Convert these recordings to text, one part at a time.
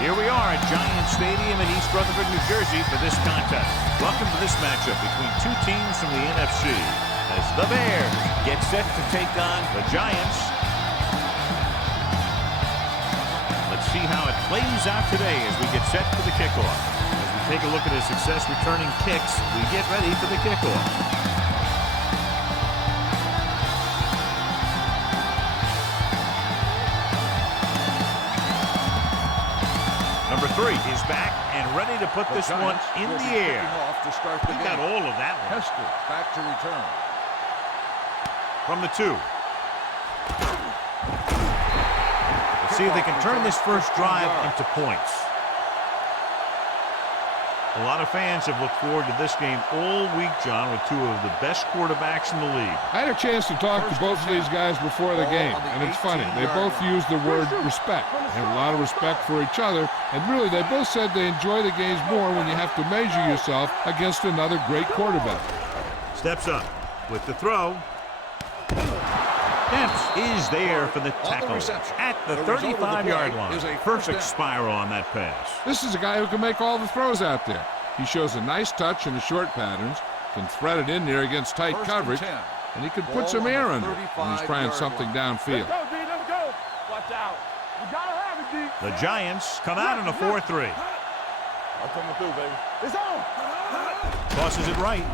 Here we are at Giant Stadium in East Rutherford, New Jersey for this contest. Welcome to this matchup between two teams from the NFC as the Bears get set to take on the Giants. Let's see how it plays out today as we get set for the kickoff. As we take a look at his success returning kicks, we get ready for the kickoff. Number 3 is back and ready to put this one in the air. He got all of that one. Hester back to return. From the 2. Let's see if they can turn this first drive into points. A lot of fans have looked forward to this game all week, John, with two of the best quarterbacks in the league. I had a chance to talk to both of these guys before the game, and it's funny. They both use the word respect. They have a lot of respect for each other, and really they both said they enjoy the games more when you have to measure yourself against another great quarterback. Steps up with the throw. Dempsey is there for the tackle at the 35-yard line. Perfect spiral on that pass. This is a guy who can make all the throws out there. He shows a nice touch in the short patterns, can thread it in there against tight coverage, and he can put some air under it when he's trying something downfield. Let's go, D, let's go. Watch out. You gotta have it, D. The Giants come out in a 4-3. I'm coming through, baby. It's on. Tosses it right.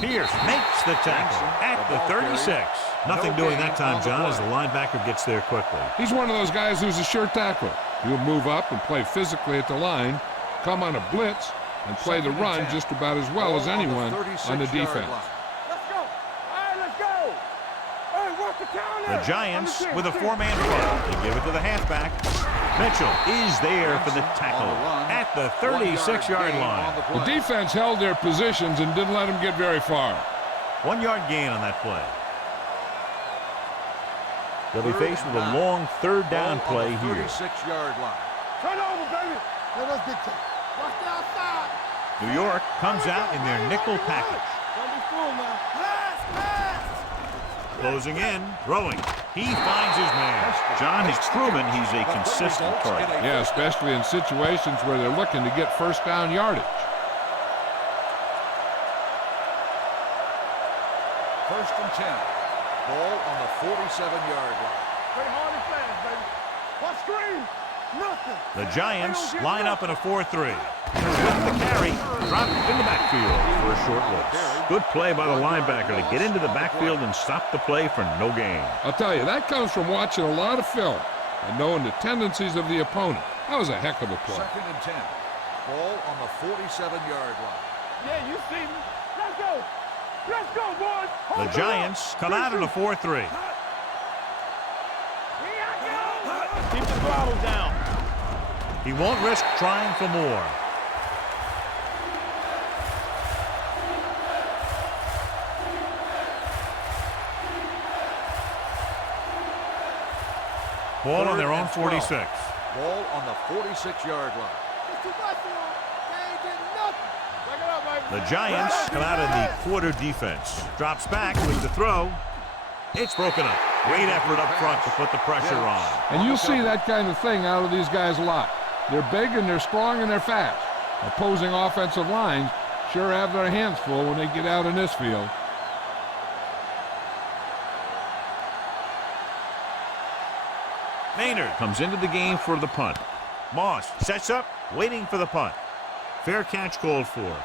Pierce makes the tackle at the 36. Nothing doing that time, John, as the linebacker gets there quickly. He's one of those guys who's a sure tackler. He'll move up and play physically at the line, come on a blitz, and play the run just about as well as anyone on the defense. Let's go. All right, let's go. Hey, work the counter. The Giants with a 4-man front. They give it to the halfback. Mitchell is there for the tackle at the 36-yard line. The defense held their positions and didn't let them get very far. 1-yard gain on that play. They'll be faced with a long third down play here. 36-yard line. Turn over, baby. Let us dictate. Watch the outside. New York comes out in their nickel package. Don't be fooled now. Pass. Closing in, throwing. He finds his man. John has proven he's a consistent target. Yeah, especially in situations where they're looking to get first down yardage. First and 10. Ball on the 47-yard line. Play hard and fast, baby. What screen? Nothing. The Giants line up in a 4-3. With the carry, dropped in the backfield for a short loss. Good play by the linebacker to get into the backfield and stop the play for no gain. I'll tell you, that comes from watching a lot of film and knowing the tendencies of the opponent. That was a heck of a play. Second and 10. Ball on the 47-yard line. Yeah, you see me. Let's go. Let's go, boys. The Giants come out in a 4-3. Keep the throttle down. He won't risk trying for more. Ball on their own 46. Ball on the 46-yard line. The Giants come out in the quarter defense. Drops back with the throw. It's broken up. Great effort up front to put the pressure on. And you'll see that kind of thing out of these guys a lot. They're big and they're strong and they're fast. Opposing offensive lines sure have their hands full when they get out in this field. Maynard comes into the game for the punt. Moss sets up, waiting for the punt. Fair catch called for.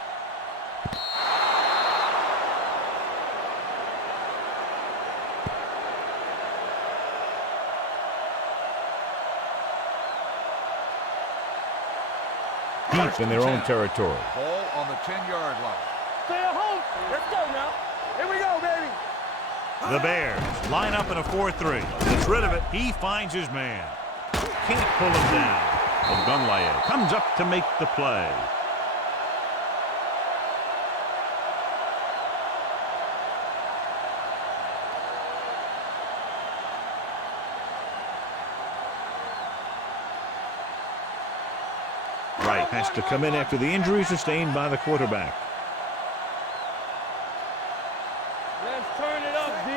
Deep in their own territory. Ball on the 10-yard line. Stay at home. Let's go now. Here we go, baby. The Bears line up in a 4-3. Gets rid of it. He finds his man. Can't pull him down. Ogunlaye comes up to make the play. Wright has to come in after the injury sustained by the quarterback. Let's turn it up, D.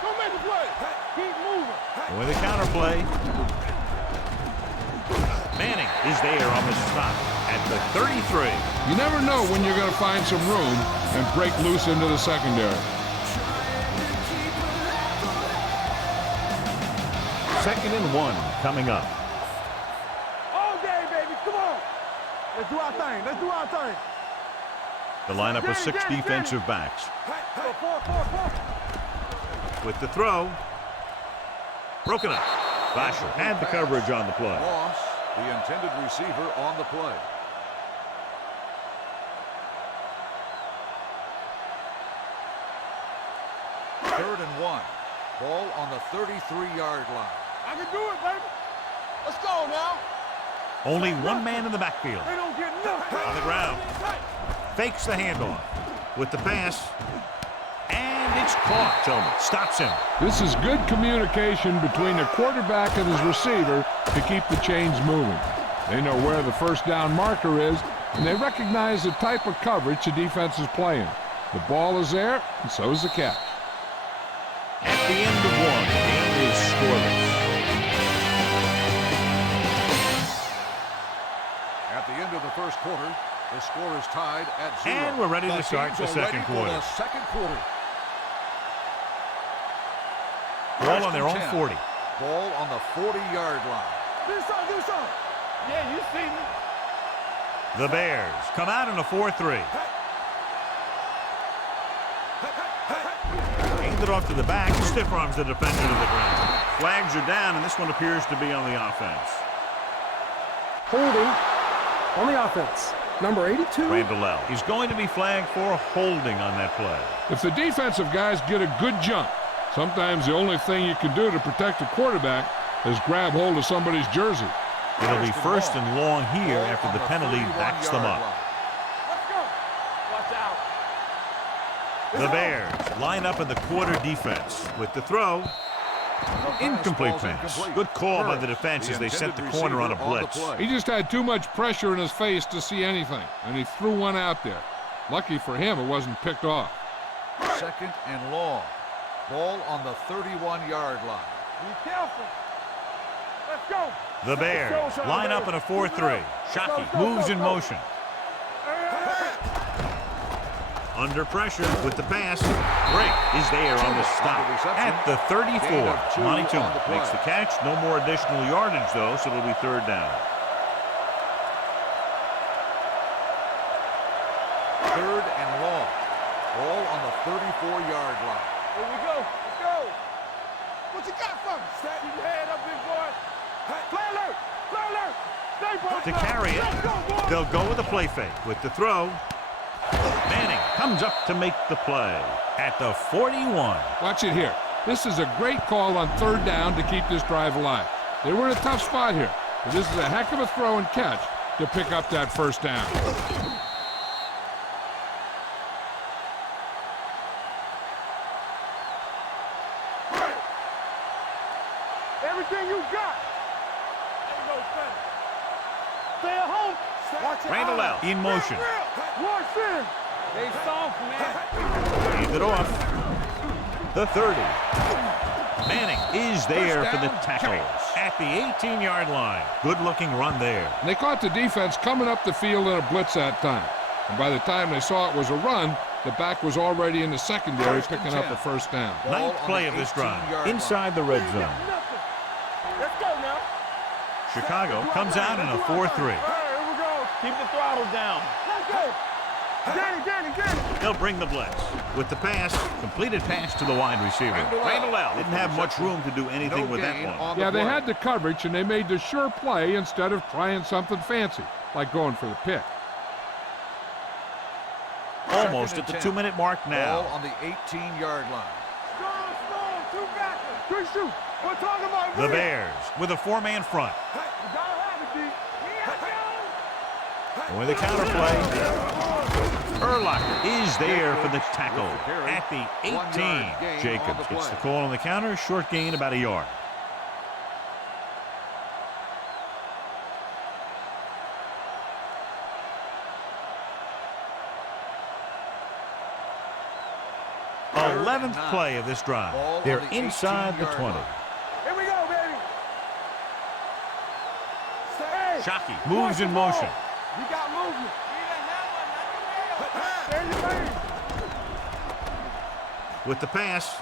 Go make the play. Keep moving. With a counter play. is there on the stop at the 33. You never know when you're going to find some room and break loose into the secondary. Second and 1 coming up. All day, baby. Come on. Let's do our thing. Let's do our thing. The lineup of 6 defensive backs. With the throw. Broken up. Basher had the coverage on the play. Loss, the intended receiver on the play. Third and 1. Ball on the 33-yard line. I can do it, baby. Let's go now. Only one man in the backfield. They don't get nothing. On the ground. Fakes the handoff. With the pass. And it's caught. Tillman stops him. This is good communication between the quarterback and his receiver to keep the chains moving. They know where the first down marker is, and they recognize the type of coverage the defense is playing. The ball is there, and so is the catch. At the end of one, the game is scoreless. At the end of the first quarter, the score is tied at 0. And we're ready to start the second quarter. The second quarter. Ball on their own 40. Ball on the 40-yard line. Do something. Yeah, you see me. The Bears come out in a 4-3. Aimed it off to the back. Stiff arms the defender to the ground. Flags are down, and this one appears to be on the offense. Holding on the offense. Number 82. Randall. He's going to be flagged for holding on that play. If the defensive guys get a good jump, sometimes the only thing you can do to protect the quarterback is grab hold of somebody's jersey. It'll be first and long here after the penalty backs them up. Let's go. Watch out. The Bears line up in the quarter defense with the throw. Incomplete pass. Good call by the defense as they sent the corner on a blitz. He just had too much pressure in his face to see anything, and he threw one out there. Lucky for him, it wasn't picked off. Second and long. Ball on the 31-yard line. Be careful. Let's go. The Bears line up in a 4-3. Shockey moves in motion. Under pressure with the pass. Break is there on the stop at the 34. Monty Tillman makes the catch. No more additional yardage, though, so it'll be third down. Third and long. Ball on the 34-yard line. Here we go. Let's go. What you got for me? Keep your head up, big boy. Play alert. Play alert. Stay boy. To carry it, they'll go with a play fake. With the throw, Manning comes up to make the play at the 41. Watch it here. This is a great call on third down to keep this drive alive. They were in a tough spot here, but this is a heck of a throw and catch to pick up that first down. Everything you got. Ain't no fun. Stay at home. Watch it. Randall out in motion. Watch in. They soft, man. Hands it off. The 30. Manning is there for the tackle at the 18-yard line. Good-looking run there. And they caught the defense coming up the field in a blitz that time. And by the time they saw it was a run, the back was already in the secondary picking up a first down. Ninth play of this drive inside the red zone. Let's go now. Chicago comes out in a 4-3. Here we go. Keep the throttle down. Let's go. Danny. They'll bring the blitz. With the pass, completed pass to the wide receiver. Randall didn't have much room to do anything with that one. Yeah, they had the coverage, and they made the sure play instead of trying something fancy, like going for the pick. Almost at the 2-minute mark now. Ball on the 18-yard line. Strong, two backers. Good shoot. We're talking about The Bears with a 4-man front. You gotta have it, D. And with the counterplay, Urlacher is there for the tackle at the 18. Jacobs gets the call on the counter. Short gain, about a yard. Third 11th and 9. play of this drive. Ball They're on the inside the 18-yard 20. line. Here we go, baby. Hey, Shockey moves in motion. We got movement. There's your man. With the pass,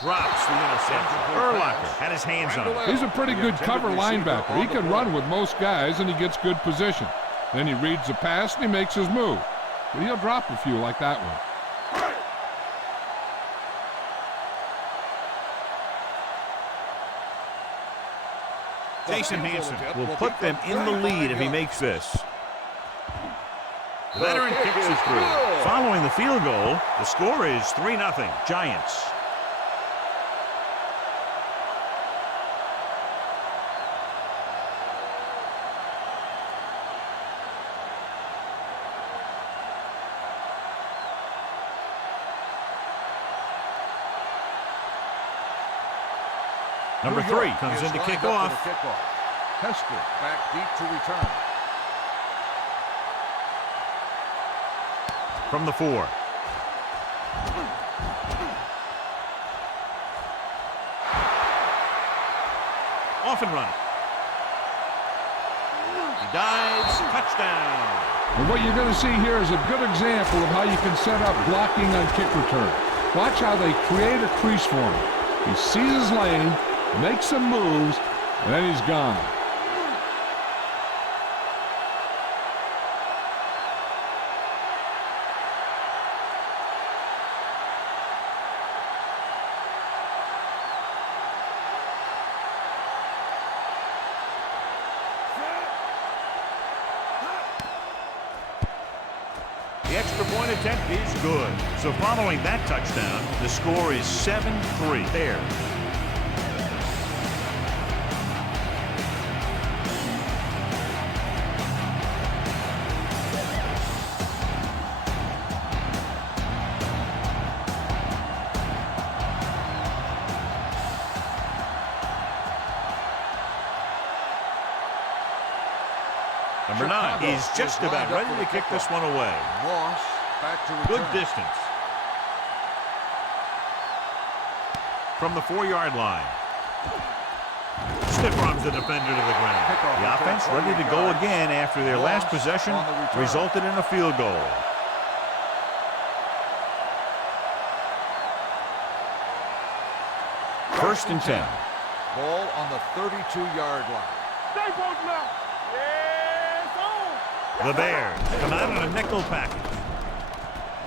drops the interception. Urlacher had his hands on it. He's a pretty good cover linebacker. He can run with most guys, and he gets good position. Then he reads the pass, and he makes his move. But he'll drop a few like that one. Jason Hanson will put them in the lead if he makes this. The veteran kicks it through. Following the field goal, the score is 3-0 Giants. Number 3 comes in to kick off. Hester back deep to return. From the 4. Off and running. He dives, touchdown. And what you're going to see here is a good example of how you can set up blocking on kick return. Watch how they create a crease for him. He sees his lane, makes some moves, and then he's gone. The extra point attempt is good. So following that touchdown, the score is 7-3 there. Number 9 is just about ready to kick this one away. Moss back to return. Good distance. From the 4-yard line. Stiff arms the defender to the ground. The offense ready to go again after their last possession resulted in a field goal. First and 10. Ball on the 32-yard line. Stay both now. The Bears come out on a nickel package.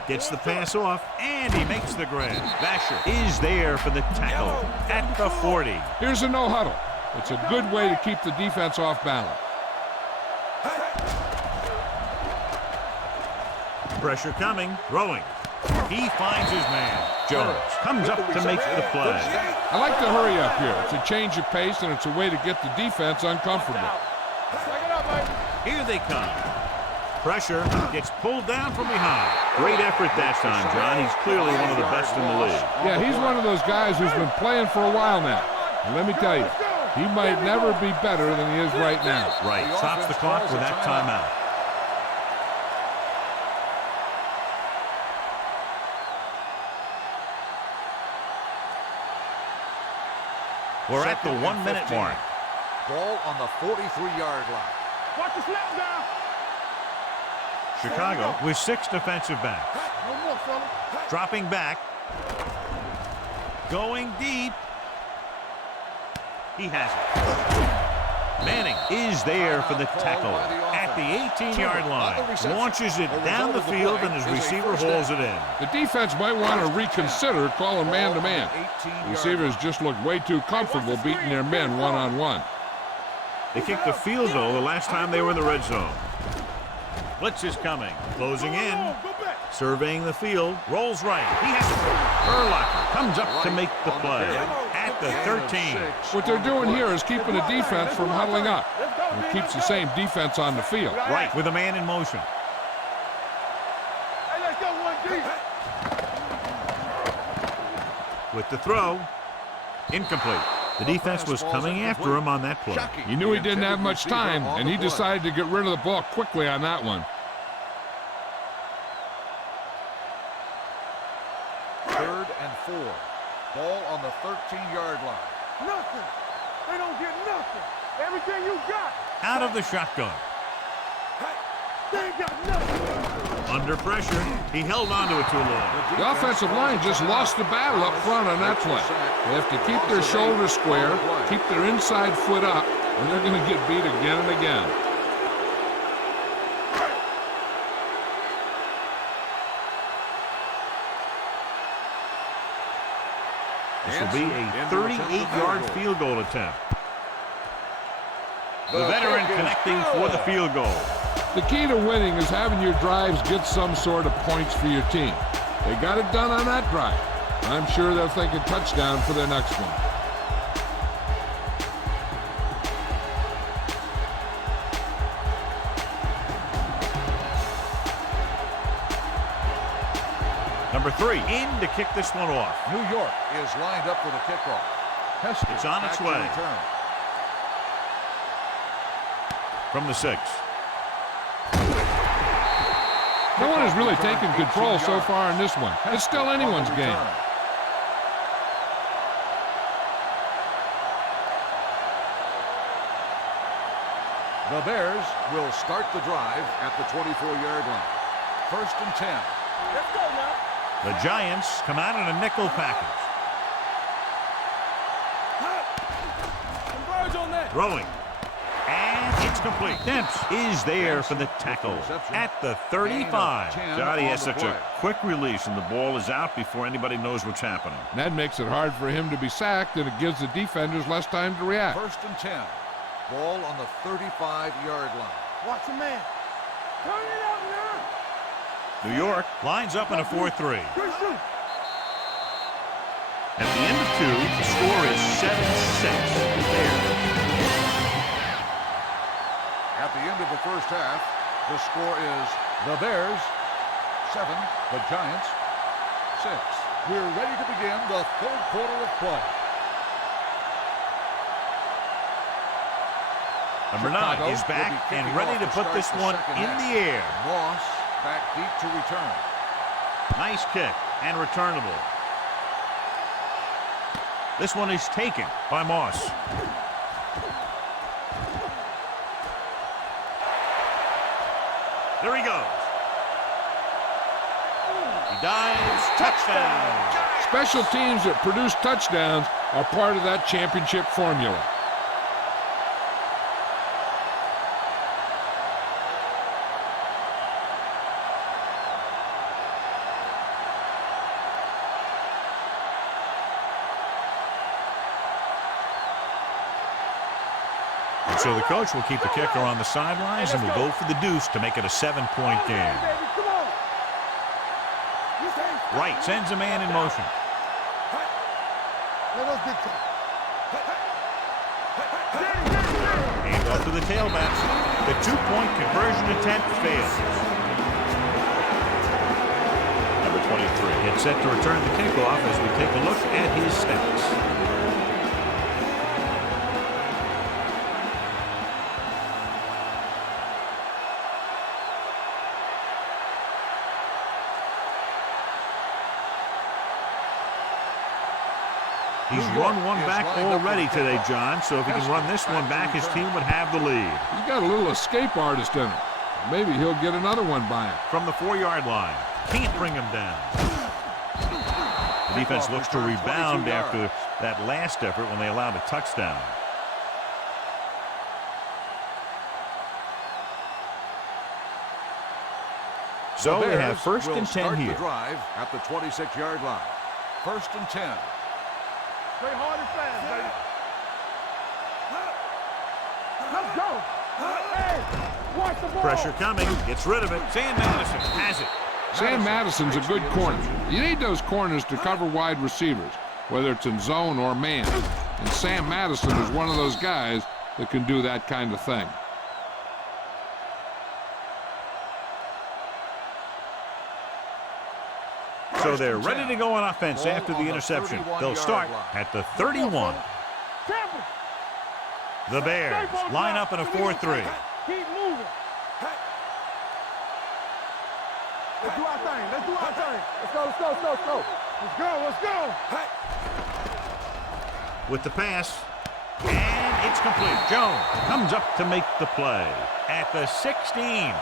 Gets the pass off, and he makes the grab. Vasher is there for the tackle at the 40. Here's a no huddle. It's a good way to keep the defense off balance. Pressure coming, throwing. He finds his man. Jones comes up to make the play. I like the hurry up here. It's a change of pace, and it's a way to get the defense uncomfortable. Here they come. Pressure gets pulled down from behind. Great effort that time, John. He's clearly one of the best in the league. Yeah, he's one of those guys who's been playing for a while now. And let me tell you, he might never be better than he is right now. Right, stops the clock with that timeout. We're at the 1-minute mark. Ball on the 43-yard line. Watch the snap down. Chicago with 6 defensive backs. One more, fella. Dropping back. Going deep. He has it. Manning is there for the tackle at the 18-yard line. Launches it down the field, and his receiver hauls it in. The defense might want to reconsider calling man-to-man. Receivers just look way too comfortable beating their men one-on-one. They kicked the field goal the last time they were in the red zone. Blitz is coming. Closing in. Surveying the field. Rolls right. He has it. Urlacher comes up to make the play at the 13. What they're doing here is keeping the defense from huddling up. It keeps the same defense on the field. Right, with a man in motion. Hey, let's go, 1G. With the throw. Incomplete. The defense was coming after him on that play. He knew he didn't have much time, and he decided to get rid of the ball quickly on that one. 3rd and 4. Ball on the 13-yard line. Nothing. They don't get nothing. Everything you got. out of the shotgun. Under pressure, he held on to it too long. The offensive line just lost the battle up front on that play. They have to keep their shoulders square, keep their inside foot up, and they're going to get beat again and again. This will be a 38-yard field goal attempt. The veteran connecting for the field goal. The key to winning is having your drives get some sort of points for your team. They got it done on that drive. I'm sure they'll think a touchdown for their next one. Number 3 in to kick this one off. New York is lined up for the kickoff. Hester It's on its back to way. return. From the 6. No one has really taken control so far in this one. It's still anyone's game. The Bears will start the drive at the 24-yard line. 1st and 10. Let's go now. The Giants come out in a nickel package. Converge on that. Throwing. And it's complete. Dempsey is there for the tackle at the 35. God, he has such a quick release, and the ball is out before anybody knows what's happening. That makes it hard for him to be sacked, and it gives the defenders less time to react. 1st and 10. Ball on the 35-yard line. Watch a man. Turn it out now. New York lines up in a 4-3. Christian. At the end of 2, the score is 7-6. There. At the end of the first half, the score is the Bears 7, the Giants 6. We're ready to begin the 3rd quarter of play. Number 9 is back and ready to put this one in the air. Moss back deep to return. Nice kick and returnable. This one is taken by Moss. There he goes. He dives. Touchdown. Special teams that produce touchdowns are part of that championship formula. So the coach will keep the kicker on the sidelines and will go for the deuce to make it a 7-point game. Wright sends a man in motion. Hand off to the tailbacks. The 2-point conversion attempt fails. Number 23 gets set to return the kickoff as we take a look at his stats. He's run one back already today, John, so if he can run this one back, his team would have the lead. He's got a little escape artist in him. Maybe he'll get another one by him. From the 4-yard line. Can't bring him down. The defense looks to rebound after that last effort when they allowed a touchdown. So we have 1st and 10 here. The drive at the 26-yard line. 1st and 10. Play hard and fast, baby. Let's go. Hey, watch the ball. Pressure coming. Gets rid of it. Sam Madison has it. Sam Madison's a good corner. You need those corners to cover wide receivers, whether it's in zone or man. And Sam Madison is one of those guys that can do that kind of thing. So they're ready to go on offense after the interception. They'll start at the 31. The Bears line up in a 4-3. Keep moving. Let's do our thing. Let's do our thing. Let's go, let's go, let's go, let's go. Let's go, let's go. With the pass. And It's complete. Jones comes up to make the play at the 16.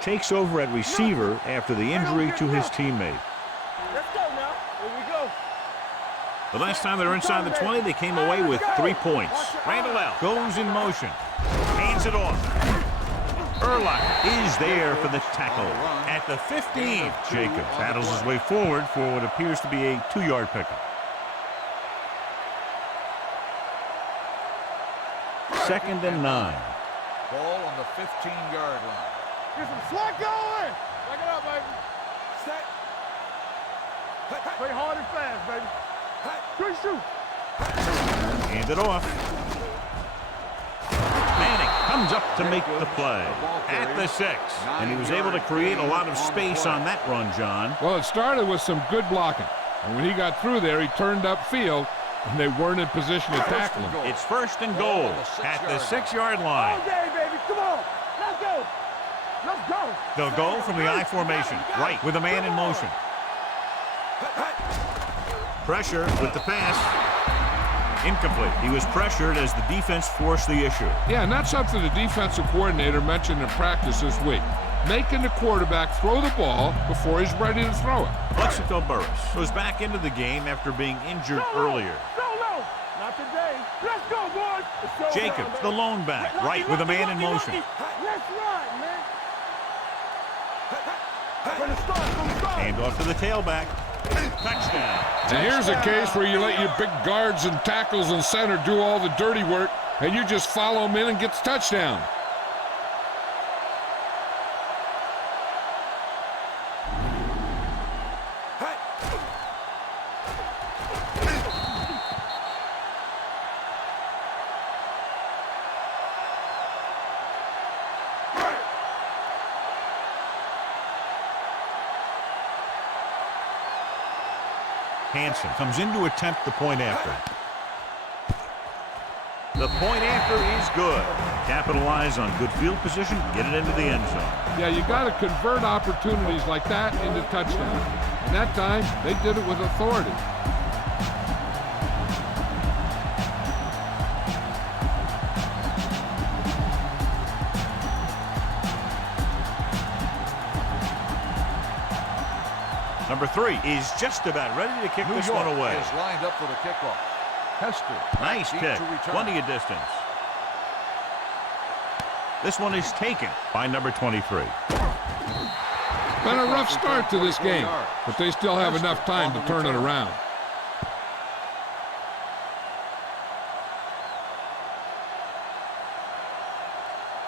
Takes over at receiver after the injury to his teammate. Let's go now. Here we go. The last time they were inside the 20, they came away with 3 points. Randall L. goes in motion. Hands it off. Urlacher is there for the tackle at the 15. Jacobs battles his way forward for what appears to be a 2-yard pickup. Second and 9. Ball on the 15-yard line. Get some slack going. Back it up, baby. Set. Play hard and fast, baby. Good shoot. Hand it off. Manning comes up to make the play at the 6. And he was able to create a lot of space on that run, John. Well, it started with some good blocking. And when he got through there, he turned upfield, and they weren't in position to tackle him. It's first and goal at the 6-yard line. All day, baby. Come on. Let's go. Let's go. They'll go from the I formation, right, with a man in motion. Pressure with the pass. Incomplete. He was pressured as the defense forced the issue. Yeah, and that's something the defensive coordinator mentioned in practice this week. Making the quarterback throw the ball before he's ready to throw it. Plexico Burris was back into the game after being injured earlier. Solo. Not today. Let's go, boys. Jacobs, the lone back, right, with a man in motion. Let's run, man. Hand off to the tailback. Touchdown. And here's a case where you let your big guards and tackles and center do all the dirty work, and you just follow them in and get the touchdown. Hansen comes in to attempt the point after. The point after is good. Capitalize on good field position, get it into the end zone. Yeah, you got to convert opportunities like that into touchdowns. And that time, they did it with authority. Number 3 is just about ready to kick this one away. Is lined up for the kickoff. Hester. Nice kick. Plenty of distance. This one is taken by number 23. Been a rough start to this game, but they still have enough time to turn it around.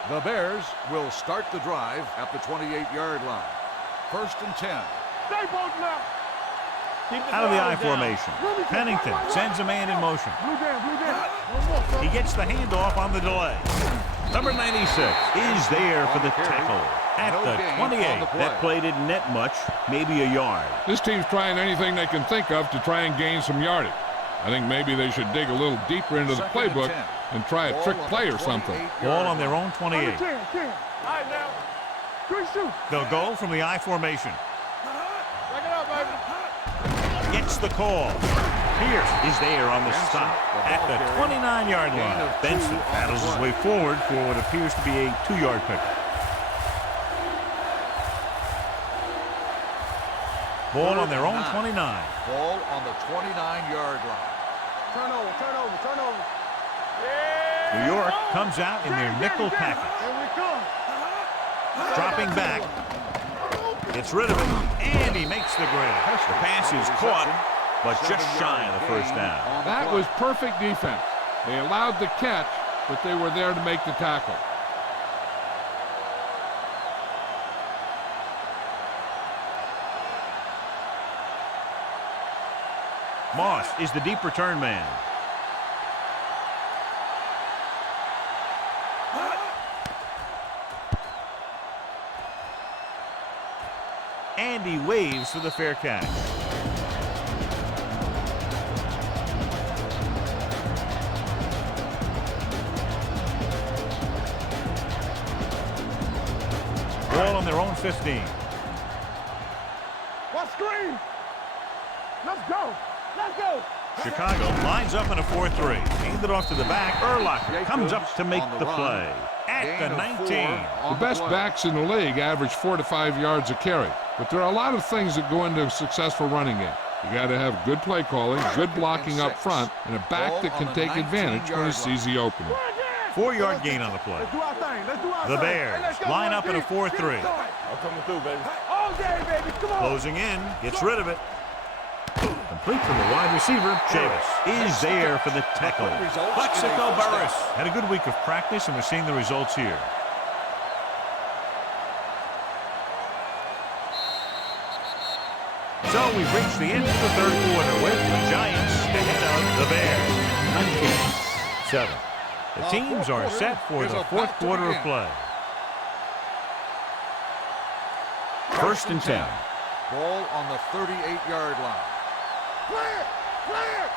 The Bears will start the drive at the 28-yard line. First and 10. Stay both now. Out of the I formation. Pennington sends a man in motion. Blue down. One more, son. He gets the handoff on the delay. Number 96 is there for the tackle at the 28. That play didn't net much, maybe a yard. This team's trying anything they can think of to try and gain some yardage. I think maybe they should dig a little deeper into the playbook and try a trick play or something. Ball on their own 28. 10. All right, now. Good shoot. They'll go from the I formation. Back it up, baby. Gets the call. Pierce is there on the stop at the 29-yard line. Benson battles his way forward for what appears to be a 2-yard pickup. Ball on their own 29. Ball on the 29-yard line. Turn over. New York comes out in their nickel package. Here we come. Dropping back. Gets rid of it, and he makes the grab. The pass is caught, but just shy of the first down. That was perfect defense. They allowed the catch, but they were there to make the tackle. Moss is the deep return man. And he waves for the fair catch. Ball on their own 15. What screen? Let's go. Let's go. Chicago lines up in a 4-3. Handed off to the back. Urlacher comes up to make the play. At the 19. The best backs in the league average 4 to 5 yards a carry. But there are a lot of things that go into a successful running game. You got to have good play calling, good blocking up front, and a back that can take advantage when he sees the opening. 4-yard gain on the play. Let's do our thing. Let's do our thing. The Bears line up in a 4-3. I'm coming through, baby. All day, baby. Come on. Closing in. Gets rid of it. Complete from the wide receiver. Chavis is there for the tackle. Plexico Burris had a good week of practice, and we're seeing the results here. So we've reached the end of the third quarter with the Giants ahead of the Bears. 19-7. The teams are set for the fourth quarter of play. 1st and 10. Ball on the 38-yard line. Clear. Clear.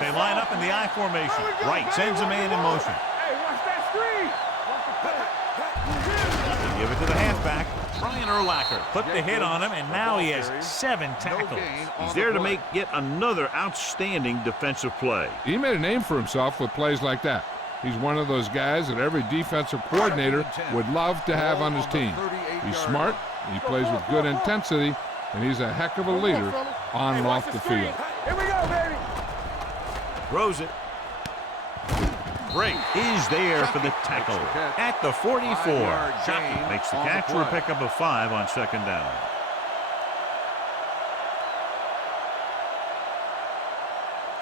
They line up in the I formation. Right sends a man in motion. Hey, watch that screen. Watch the They give it to the halfback. Brian Urlacher put the hit on him, and now he has 7 tackles. He's there to make yet another outstanding defensive play. He made a name for himself with plays like that. He's one of those guys that every defensive coordinator would love to have on his team. He's smart, he plays with good intensity, and he's a heck of a leader on and off the field. Here we go, baby. Throws it. Brake is there for the tackle at the 44. Shockey makes the catch for a pickup of 5 on 2nd down.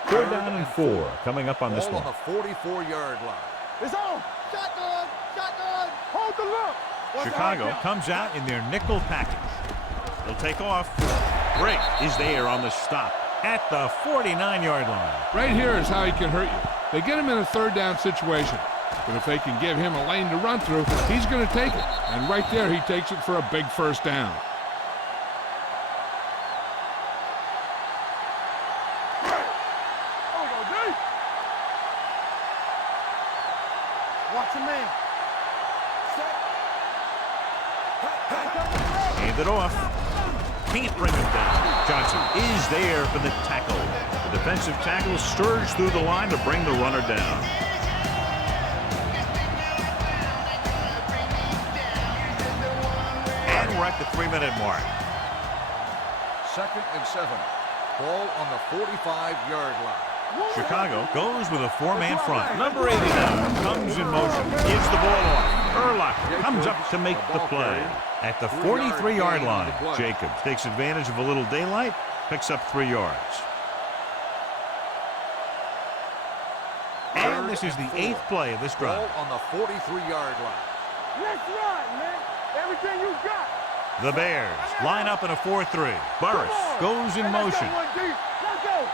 Third down and 4 coming up on this one. On the 44-yard line. It's on. Shotgun. Shotgun. Hold the look. Chicago comes out in their nickel package. They'll take off. Brake is there on the stop at the 49-yard line. Right here is how he can hurt you. They get him in a 3rd down situation. But if they can give him a lane to run through, he's going to take it. And right there, he takes it for a big 1st down. Watch him, man. Hand it off. Can't bring him down. Johnson is there for the tackle. The defensive tackle surged through the line to bring the runner down. And we're at the 3-minute mark. 2nd and 7. Ball on the 45-yard line. Chicago goes with a 4-man front. Number 89 comes in motion. Gives the ball off. Urlacher comes up to make the play. At the 43-yard line, Jacobs takes advantage of a little daylight, picks up 3 yards. And this is the 8th play of this drive. Ball on the 43-yard line. Let's run, man. Everything you got. The Bears line up in a 4-3. Burris goes in motion. Let's go.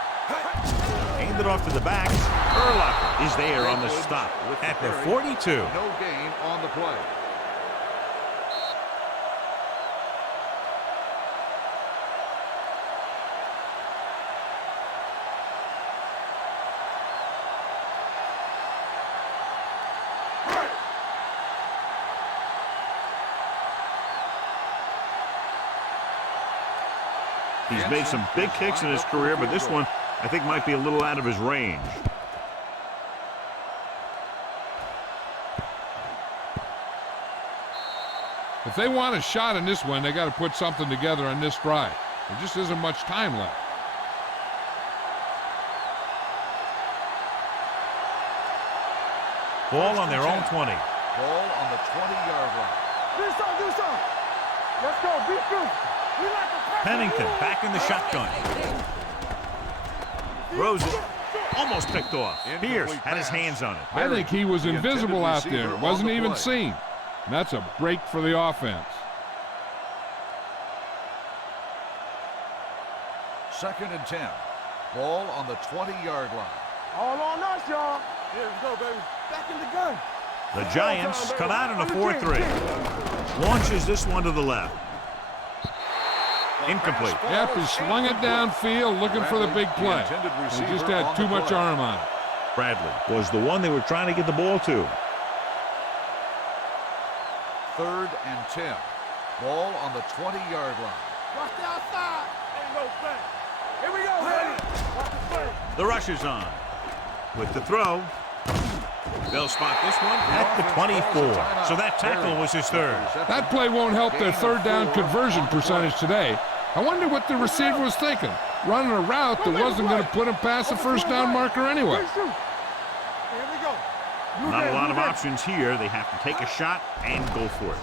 Handed off to the back. Urlacher is there on the stop at the 42. No gain on the play. He's made some big kicks in his career, but this one I think might be a little out of his range. If they want a shot in this one, they got to put something together on this drive. There just isn't much time left. Ball on their own 20. Ball on the 20-yard line. Do something. Let's go. Be true. We like to press. Pennington back in the shotgun. Throws it. Almost picked off. Pierce had his hands on it. I think he was invisible out there. Wasn't even seen. And that's a break for the offense. 2nd and 10. Ball on the 20-yard line. All on us, y'all. Here we go, baby. Back in the gun. The Giants come out in a 4-3. Launches this one to the left. Incomplete. Yep, he slung it downfield looking for the big play. He just had too much arm on it. Bradley was the one they were trying to get the ball to. 3rd and 10. Ball on the 20-yard line. Watch the outside. Ain't no thing. Here we go, ready. Watch the play. The rush is on. With the throw. They'll spot this one at the 24. So that tackle was his 3rd. That play won't help their 3rd down conversion percentage today. I wonder what the receiver was thinking. Running a route that wasn't going to put him past the 1st down marker anyway. Here we go. Not a lot of options here. They have to take a shot and go for it.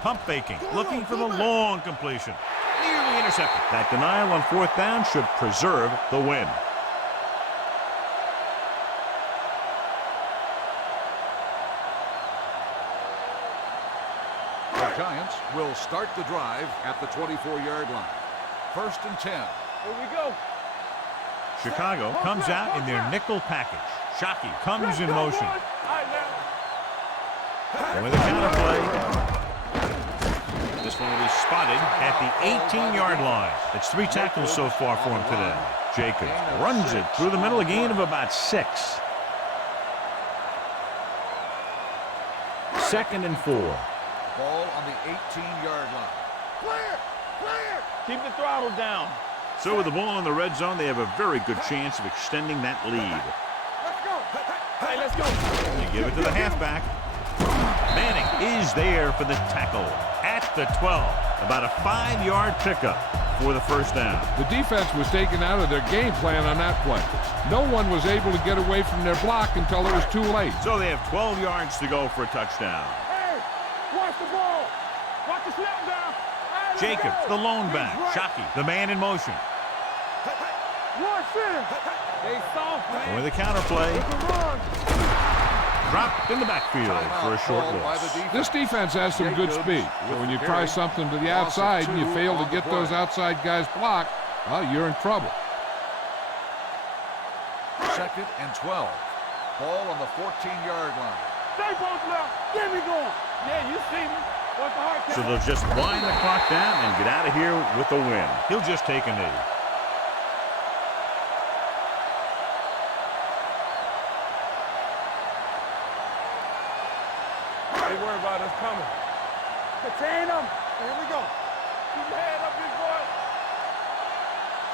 Pump faking, looking for the long completion. Nearly intercepted. That denial on 4th down should preserve the win. The Giants will start the drive at the 24-yard line. 1st and 10. Here we go. Chicago comes out in their nickel package. Shockey comes in motion. With a counter play. This one will be spotted at the 18-yard line. That's 3 tackles so far for him today. Jacobs runs it through the middle, a gain of about 6. 2nd and 4. Ball on the 18-yard line. Clear. Clear. Keep the throttle down. So with the ball in the red zone, they have a very good chance of extending that lead. Let's go. Hey, let's go. They give it to the halfback. Manning is there for the tackle at the 12. About a 5-yard pickup for the 1st down. The defense was taken out of their game plan on that play. No one was able to get away from their block until it was too late. So they have 12 yards to go for a touchdown. Hey, watch the ball. Watch the snap down. Hey, Jacobs, the lone back. Shockey, the man in motion. Watch this. They soft, man. With a counter play. Run. Dropped in the backfield for a short loss. This defense has some good speed. So when you try something to the outside and you fail to get those outside guys blocked, well, you're in trouble. 2nd and 12. Ball on the 14-yard line. Stay both left. Get me going. Yeah, you see me. What's the hard So they'll just wind the clock down and get out of here with a win. He'll just take a knee. Don't worry about us coming. Contain them. Here we go. Keep your head up, big boy.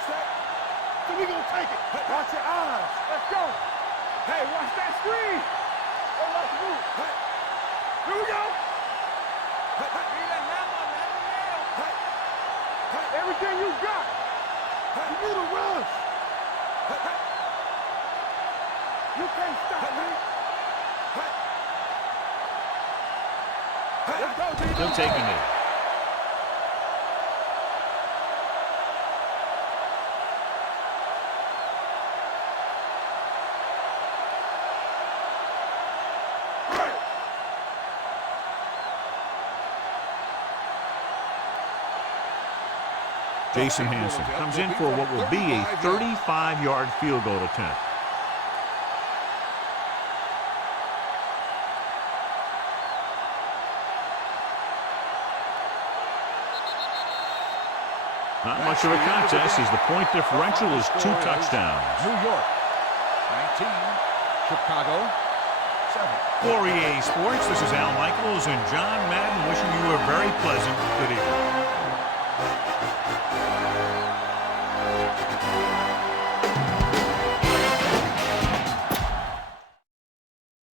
Set. So we gonna take it. Watch your eyes. Let's go. Hey, watch that screen. Oh, let's move. Hey. Here we go. Hey. Hey. Hey. Hey. Everything you got. Hey. You need to run. Hey. Hey. You can't stop me. Hey. He'll take a knee. Jason Hanson comes in for what will be a 35-yard field goal attempt. Not much of a contest as the point differential is 2 touchdowns. New York, 19. Chicago, 7. For EA Sports, this is Al Michaels and John Madden wishing you a very pleasant good evening.